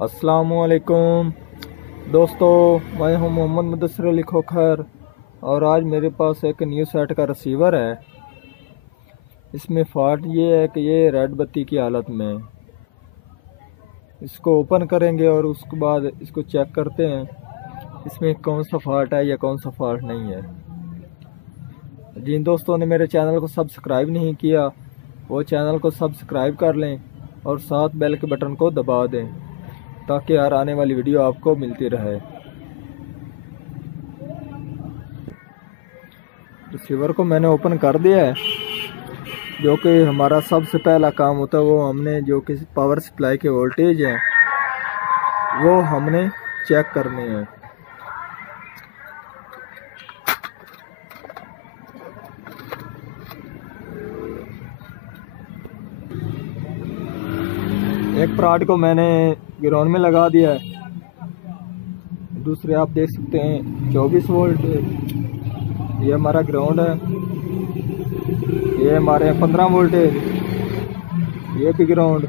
अस्सलामुअलैकुम दोस्तों, मैं हूं मोहम्मद मुदस्सिर अली खोखर और आज मेरे पास एक न्यू सेट का रिसीवर है। इसमें फॉल्ट ये है कि ये रेड बत्ती की हालत में है। इसको ओपन करेंगे और उसके बाद इसको चेक करते हैं इसमें कौन सा फॉल्ट है या कौन सा फॉल्ट नहीं है। जिन दोस्तों ने मेरे चैनल को सब्सक्राइब नहीं किया वो चैनल को सब्सक्राइब कर लें और साथ बेल के बटन को दबा दें ताकि हर आने वाली वीडियो आपको मिलती रहे। रिसीवर को मैंने ओपन कर दिया है। जो कि हमारा सबसे पहला काम होता है वो हमने जो कि पावर सप्लाई के वोल्टेज है वो हमने चेक करने हैं। एक प्राड को मैंने ग्राउंड में लगा दिया है। दूसरे आप देख सकते हैं 24 वोल्ट ये हमारा ग्राउंड है। ये हमारे 15 वोल्ट है, ये भी ग्राउंड।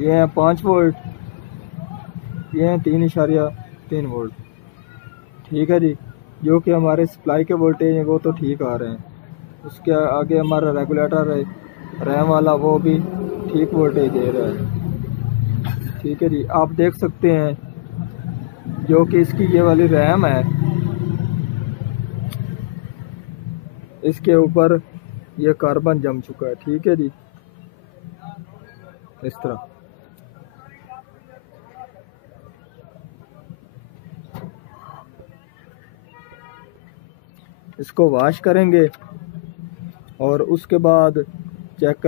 ये है 5 वोल्ट, ये है 3.3 वोल्ट। ठीक है जी, जो कि हमारे सप्लाई के वोल्टेज हैं वो तो ठीक आ रहे हैं। उसके आगे हमारा रेगुलेटर है रैम वाला, वो भी ठीक वोल्टेज दे रहा है। ठीक है जी, आप देख सकते हैं जो कि इसकी ये वाली रैम है, इसके ऊपर ये कार्बन जम चुका है। ठीक है जी, इस तरह। इसको वॉश करेंगे और उसके बाद चेक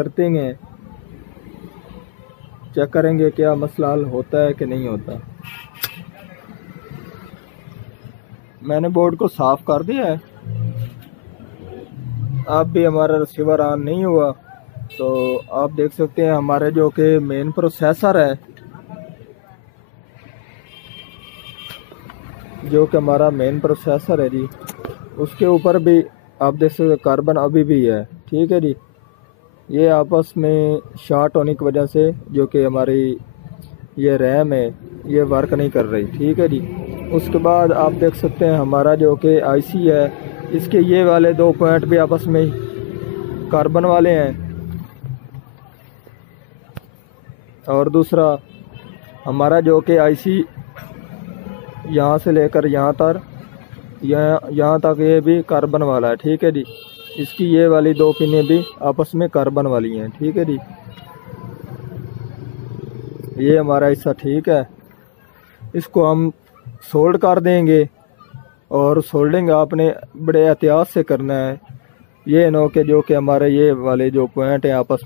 करेंगे क्या मसला हल होता है कि नहीं होता। मैंने बोर्ड को साफ कर दिया है। अब भी हमारा रिसीवर ऑन नहीं हुआ तो आप देख सकते हैं हमारे जो कि मेन प्रोसेसर है, जो कि हमारा मेन प्रोसेसर है जी, उसके ऊपर भी आप देख सकते हैं कार्बन अभी भी है। ठीक है जी, ये आपस में शॉर्ट होने की वजह से जो कि हमारी ये रैम है ये वर्क नहीं कर रही। ठीक है जी, उसके बाद आप देख सकते हैं हमारा जो कि आईसी है, इसके ये वाले 2 पॉइंट भी आपस में कार्बन वाले हैं। और दूसरा हमारा जो कि आईसी यहाँ से लेकर यहाँ तक ये भी कार्बन वाला है। ठीक है जी, इसकी ये वाली 2 पिनें भी आपस में कार्बन वाली हैं। ठीक है जी, ये हमारा हिस्सा ठीक है। इसको हम सोल्ड कर देंगे और सोल्डिंग आपने बड़े एहतियात से करना है। ये नो के जो कि हमारे ये वाले जो पॉइंट हैं आपस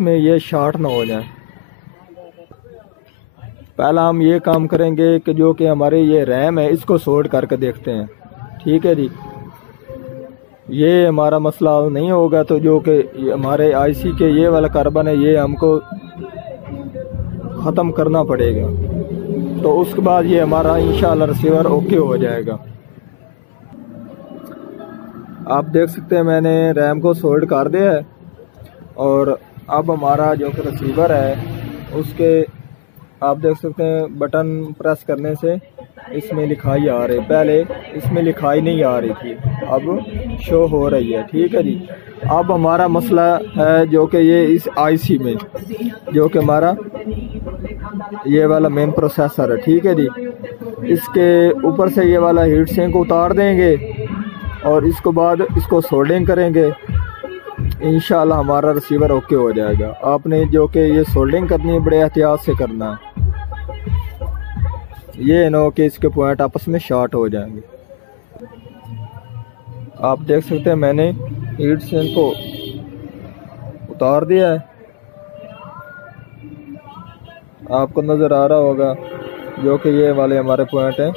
में ये शॉर्ट ना हो जाए। पहला हम ये काम करेंगे कि जो कि हमारे ये रैम है इसको सोल्ड करके देखते हैं। ठीक है जी, ये हमारा मसला नहीं होगा तो जो कि हमारे आईसी के ये वाला कार्बन है ये हमको ख़त्म करना पड़ेगा। तो उसके बाद ये हमारा इंशाल्लाह रिसीवर ओके हो जाएगा। आप देख सकते हैं मैंने रैम को सोल्ड कर दिया है और अब हमारा जो कि रिसीवर है उसके आप देख सकते हैं बटन प्रेस करने से इसमें लिखाई आ रही, पहले इसमें लिखाई नहीं आ रही थी, अब शो हो रही है। ठीक है जी, अब हमारा मसला है जो कि ये इस आईसी में जो कि हमारा ये वाला मेन प्रोसेसर है। ठीक है जी, इसके ऊपर से ये वाला हीट सिंक उतार देंगे और इसको बाद इसको सोल्डिंग करेंगे। इंशाल्लाह हमारा रिसीवर ओके हो जाएगा। आपने जो कि ये सोल्डिंग करनी है बड़े एहतियात से करना है, ये नो कि इसके पॉइंट आपस में शॉर्ट हो जाएंगे। आप देख सकते हैं मैंने हीट सिंक को उतार दिया है, आपको नज़र आ रहा होगा जो कि ये वाले हमारे पॉइंट हैं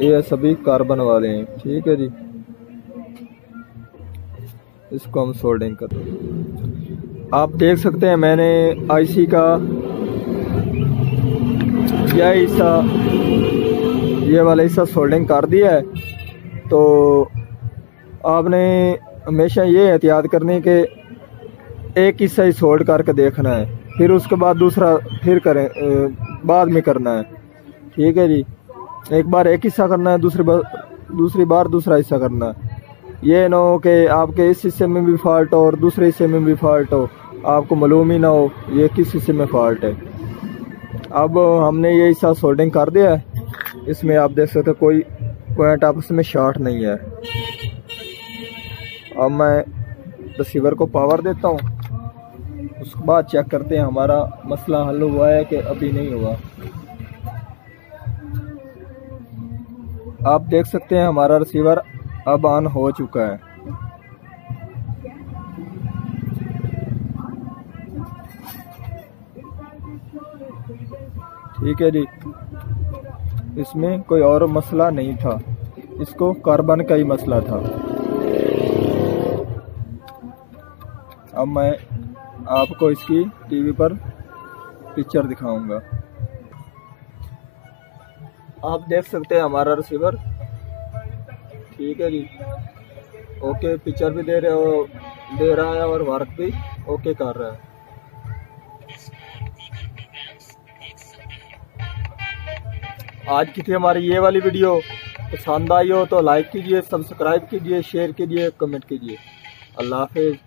ये सभी कार्बन वाले हैं। ठीक है जी, इसको हम सोल्डिंग कर दें। आप देख सकते हैं मैंने आईसी का यह हिस्सा ये वाला हिस्सा सोल्डिंग कर दिया है। तो आपने हमेशा ये एहतियात करनी है कि एक हिस्सा ही सोल्ड करके देखना है। फिर उसके बाद दूसरा फिर करें, बाद में करना है। ठीक है जी, एक बार एक हिस्सा करना है, दूसरी बार दूसरा हिस्सा करना है। ये ना हो कि आपके इस हिस्से में भी फॉल्ट हो और दूसरे हिस्से में भी फॉल्ट हो, आपको मालूम ही ना हो ये किस हिस्से में फॉल्ट है। अब हमने ये हिस्सा सोल्डिंग कर दिया है, इसमें आप देख सकते हो कोई पॉइंट आपस में शॉर्ट नहीं है। अब मैं रिसीवर को पावर देता हूँ, उसके बाद चेक करते हैं हमारा मसला हल हुआ है कि अभी नहीं हुआ। आप देख सकते हैं हमारा रिसीवर अब ऑन हो चुका है। ठीक है जी, इसमें कोई और मसला नहीं था, इसको कार्बन का ही मसला था। अब मैं आपको इसकी टीवी पर पिक्चर दिखाऊंगा। आप देख सकते हैं हमारा रिसीवर ठीक है जी, ओके पिक्चर भी दे रहा है और वर्क भी ओके कर रहा है। आज की थी हमारी ये वाली वीडियो, पसंद आई हो तो लाइक कीजिए, सब्सक्राइब कीजिए, शेयर कीजिए, कमेंट कीजिए। अल्लाह हाफिज़।